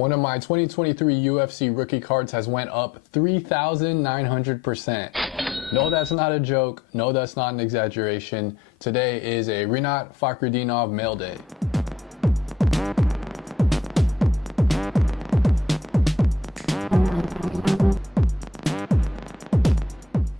One of my 2023 UFC rookie cards has went up 3,900%. No, that's not a joke. No, that's not an exaggeration. Today is a Rinat Fakhretdinov Mailday.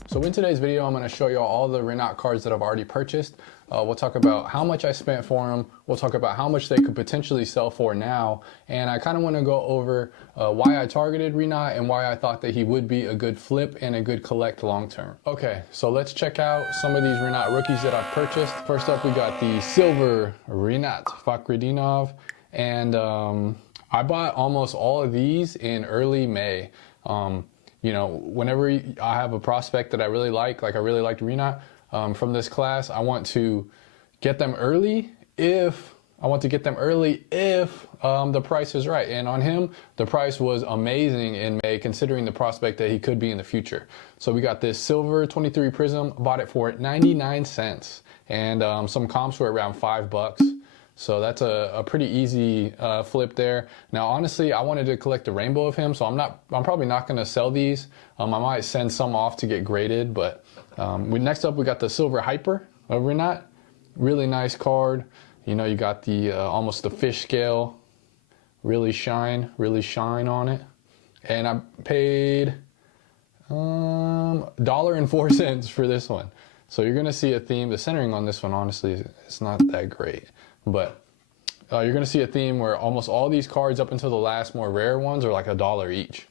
So in today's video, I'm going to show you all the Rinat cards that I've already purchased. We'll talk about how much I spent for them. We'll talk about how much they could potentially sell for now. And I kind of want to go over why I targeted Rinat and why I thought that he would be a good flip and a good collect long term. Okay, so let's check out some of these Rinat rookies that I've purchased. First up, we got the silver Rinat Fakhretdinov. And I bought almost all of these in early May. You know, whenever I have a prospect that I really like I really liked Rinat from this class, I want to get them early if the price is right. And on him, the price was amazing in May, considering the prospect that he could be in the future. So we got this silver 23 Prism, bought it for 99 cents, and some comps were around $5. So that's a pretty easy flip there. Now, honestly, I wanted to collect the rainbow of him, so I'm probably not going to sell these. I might send some off to get graded, but next up we got the silver hyper of Rinat. Really nice card. You know, you got the almost the fish scale, really shine on it. And I paid $1.04 for this one. So you're gonna see a theme. The centering on this one, honestly, it's not that great. But you're going to see a theme where almost all these cards up until the last more rare ones are like $1 each.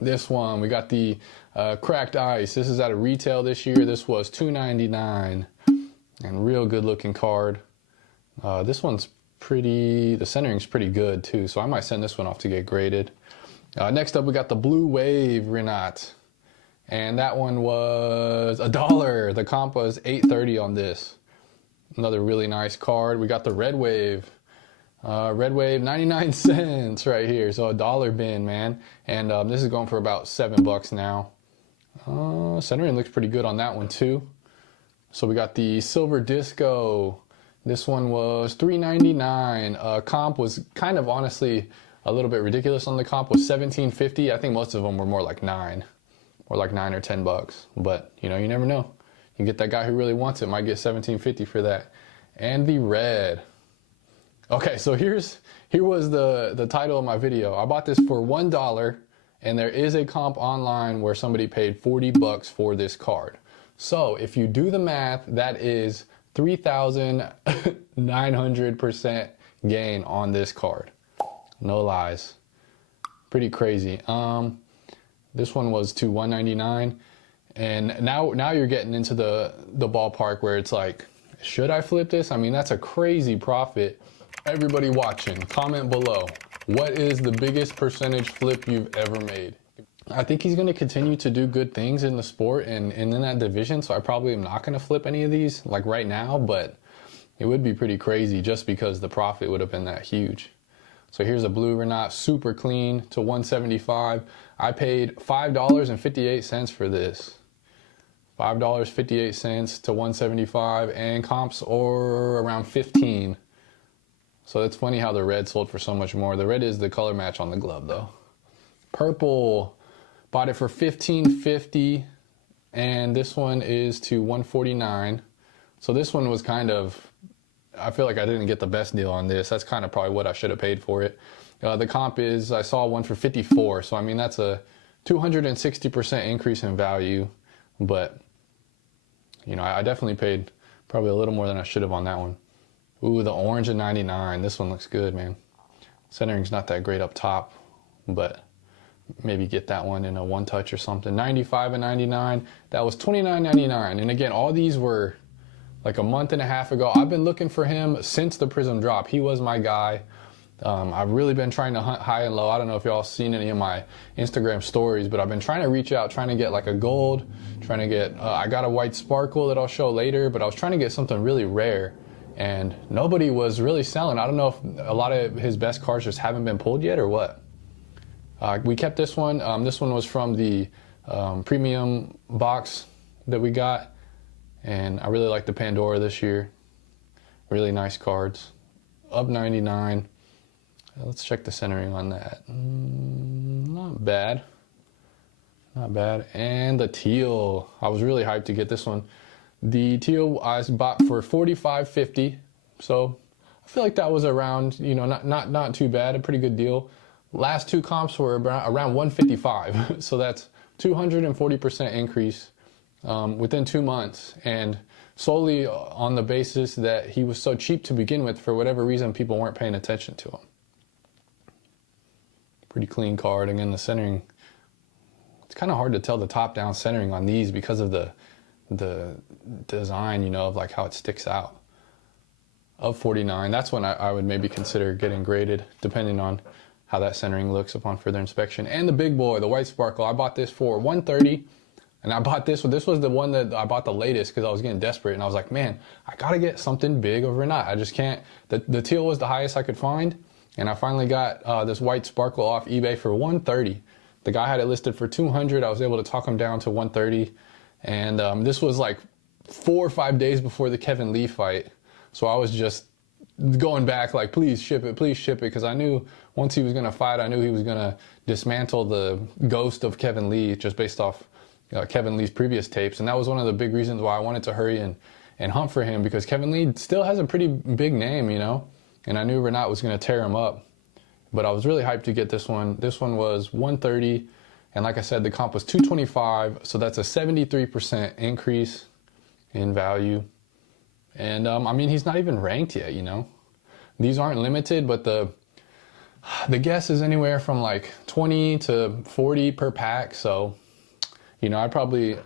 This one, we got the cracked ice. This is at a retail this year. This was $2.99, and real good looking card. This one's pretty, the centering's pretty good too, so I might send this one off to get graded. Next up, we got the blue wave Rinat, and that one was $1. The comp was $8.30 on this. Another really nice card. We got the red wave. Red wave, 99 cents right here. So $1 bin, man. And this is going for about $7 now. Centering looks pretty good on that one too. So we got the silver disco. This one was $3.99. Comp was kind of honestly a little bit ridiculous on the comp, was $17.50. I think most of them were more like $9 or $10. But you know, you never know. You get that guy who really wants it, might get $17.50 for that. And the red. Okay, so here was the title of my video. I bought this for $1, and there is a comp online where somebody paid $40 for this card. So if you do the math, that is 3,900% gain on this card. No lies. Pretty crazy. This one was to $199. And now you're getting into the ballpark where it's like, should I flip this? I mean, that's a crazy profit. Everybody watching, comment below. What is the biggest percentage flip you've ever made? I think he's going to continue to do good things in the sport and in that division, so I probably am not going to flip any of these like right now, but it would be pretty crazy just because the profit would have been that huge. So here's a blue Rinat, super clean, to $175. I paid $5.58 for this. $5.58 to $175, and comps are around 15. So it's funny how the red sold for so much more. The red is the color match on the glove though. Purple, bought it for $15.50, and this one is to $149. So this one was kind of, I feel like I didn't get the best deal on this. That's kind of probably what I should have paid for it. The comp is, I saw one for $54. So I mean, that's a 260% increase in value, but you know, I definitely paid probably a little more than I should have on that one. Ooh, the orange at 99. This one looks good, man. Centering's not that great up top, but maybe get that one in a one touch or something. 95 and 99. That was $29.99. And again, all these were like a month and a half ago. I've been looking for him since the Prism drop. He was my guy. I've really been trying to hunt high and low. I don't know if y'all seen any of my Instagram stories, but I've been trying to reach out, trying to get like a gold, trying to get, I got a white sparkle that I'll show later, but I was trying to get something really rare, and nobody was really selling. I don't know if a lot of his best cards just haven't been pulled yet or what. We kept this one. This one was from the premium box that we got, and I really like the Pandora this year. Really nice cards. Up 99. Let's check the centering on that. Not bad. Not bad. And the teal. I was really hyped to get this one. The teal I bought for $45.50. So I feel like that was around, you know, not too bad. A pretty good deal. Last two comps were around $155. So that's 240% increase within 2 months. And solely on the basis that he was so cheap to begin with. For whatever reason, people weren't paying attention to him. Pretty clean card. Again, the centering, it's kind of hard to tell the top-down centering on these because of the design, you know, of like how it sticks out. Of 49, that's when I would maybe consider getting graded, depending on how that centering looks upon further inspection. And the big boy, the white sparkle, I bought this for $130, and I bought this one. This was the one that I bought the latest because I was getting desperate, and I was like, man, I gotta get something big over Renat. I just can't. The teal was the highest I could find. And I finally got this white sparkle off eBay for $130. The guy had it listed for $200. I was able to talk him down to $130. And this was like 4 or 5 days before the Kevin Lee fight. So I was just going back like, please ship it, because I knew once he was going to fight, I knew he was going to dismantle the ghost of Kevin Lee just based off Kevin Lee's previous tapes. And that was one of the big reasons why I wanted to hurry and hunt for him, because Kevin Lee still has a pretty big name, you know. And I knew Renat was going to tear him up. But I was really hyped to get this one. This one was $130. And like I said, the comp was $225. So that's a 73% increase in value. And I mean, he's not even ranked yet, you know. These aren't limited, but the guess is anywhere from like 20 to 40 per pack. So, you know, I probably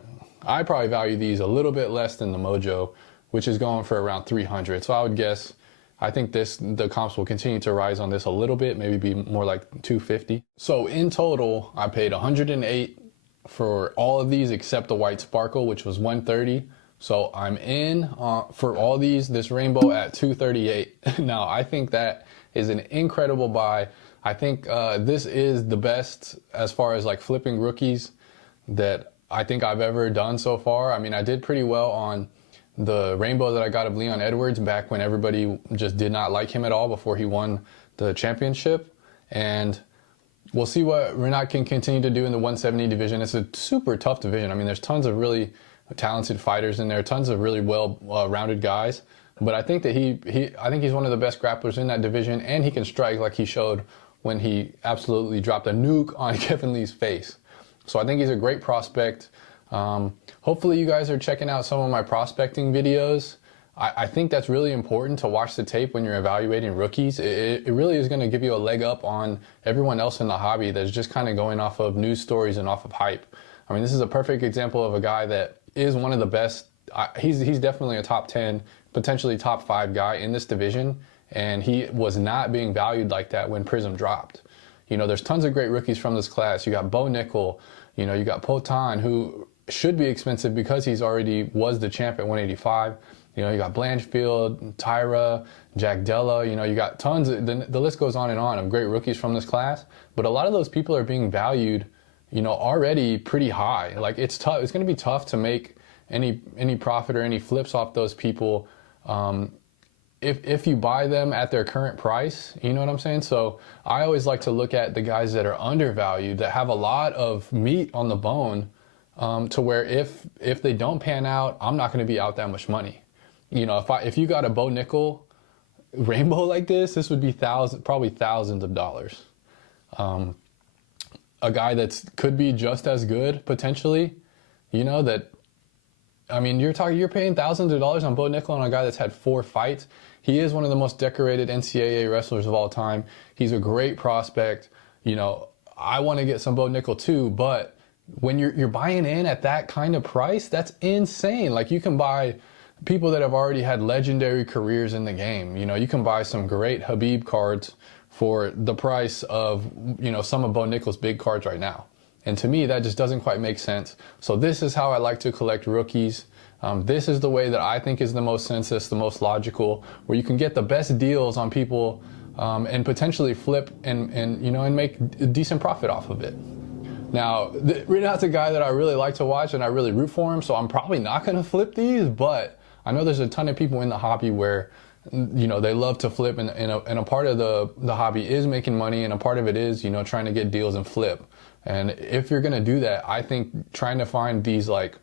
value these a little bit less than the Mojo, which is going for around 300. So I would guess, I think the comps will continue to rise on this a little bit, maybe be more like 250. So in total, I paid 108 for all of these except the white sparkle, which was 130. So I'm in for all this rainbow at 238. Now, I think that is an incredible buy. I think this is the best as far as like flipping rookies that I think I've ever done so far. I mean, I did pretty well on the rainbow that I got of Leon Edwards back when everybody just did not like him at all before he won the championship. And we'll see what Renat can continue to do in the 170 division. It's a super tough division. I mean, there's tons of really talented fighters in there, tons of really well-rounded guys. But I think that I think he's one of the best grapplers in that division, and he can strike like he showed when he absolutely dropped a nuke on Kevin Lee's face. So I think he's a great prospect. Hopefully you guys are checking out some of my prospecting videos. I think that's really important to watch the tape when you're evaluating rookies. It really is going to give you a leg up on everyone else in the hobby that's just kind of going off of news stories and off of hype. I mean, this is a perfect example of a guy that is one of the best. He's definitely a top 10, potentially top 5 guy in this division, and he was not being valued like that when Prism dropped. You know, there's tons of great rookies from this class. You got Bo Nickel, you know, you got Potan, who should be expensive because he's already was the champ at 185. You know, you got Blanchfield, Tyra, Jack Della, you know, you got tons of, the list goes on of great rookies from this class, but a lot of those people are being valued, you know, already pretty high. Like, it's tough, it's going to be tough to make any profit or any flips off those people if you buy them at their current price, you know what I'm saying? So I always like to look at the guys that are undervalued, that have a lot of meat on the bone, to where if they don't pan out, I'm not going to be out that much money. You know, if you got a Bo Nickel rainbow like this would be probably thousands of dollars. A guy could be just as good potentially, you know, that, I mean, you're paying thousands of dollars on Bo Nickel on a guy that's had 4 fights. He is one of the most decorated NCAA wrestlers of all time. He's a great prospect. You know, I want to get some Bo Nickel too, but when you're buying in at that kind of price, that's insane. Like, you can buy people that have already had legendary careers in the game. You know, you can buy some great Habib cards for the price of, you know, some of Bo Nickel's big cards right now. And to me, that just doesn't quite make sense. So this is how I like to collect rookies. This is the way that I think is the most senseless, the most logical, where you can get the best deals on people and potentially flip and you know, and make a decent profit off of it. Now, Renat's a guy that I really like to watch and I really root for him, so I'm probably not going to flip these, but I know there's a ton of people in the hobby where you know, they love to flip, and a part of the hobby is making money, and a part of it is, you know, trying to get deals and flip. And if you're gonna do that, I think trying to find these like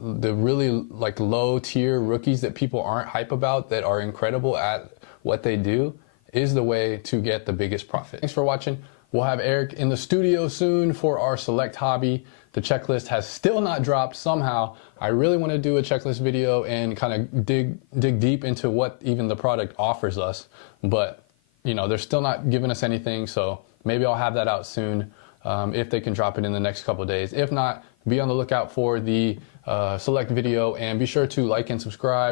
the really like low tier rookies that people aren't hype about, that are incredible at what they do, is the way to get the biggest profit. Thanks for watching. We'll have Eric in the studio soon for our select hobby. The checklist has still not dropped somehow. I really want to do a checklist video and kind of dig deep into what even the product offers us. But, you know, they're still not giving us anything, so maybe I'll have that out soon if they can drop it in the next couple of days. If not, be on the lookout for the select video, and be sure to like and subscribe.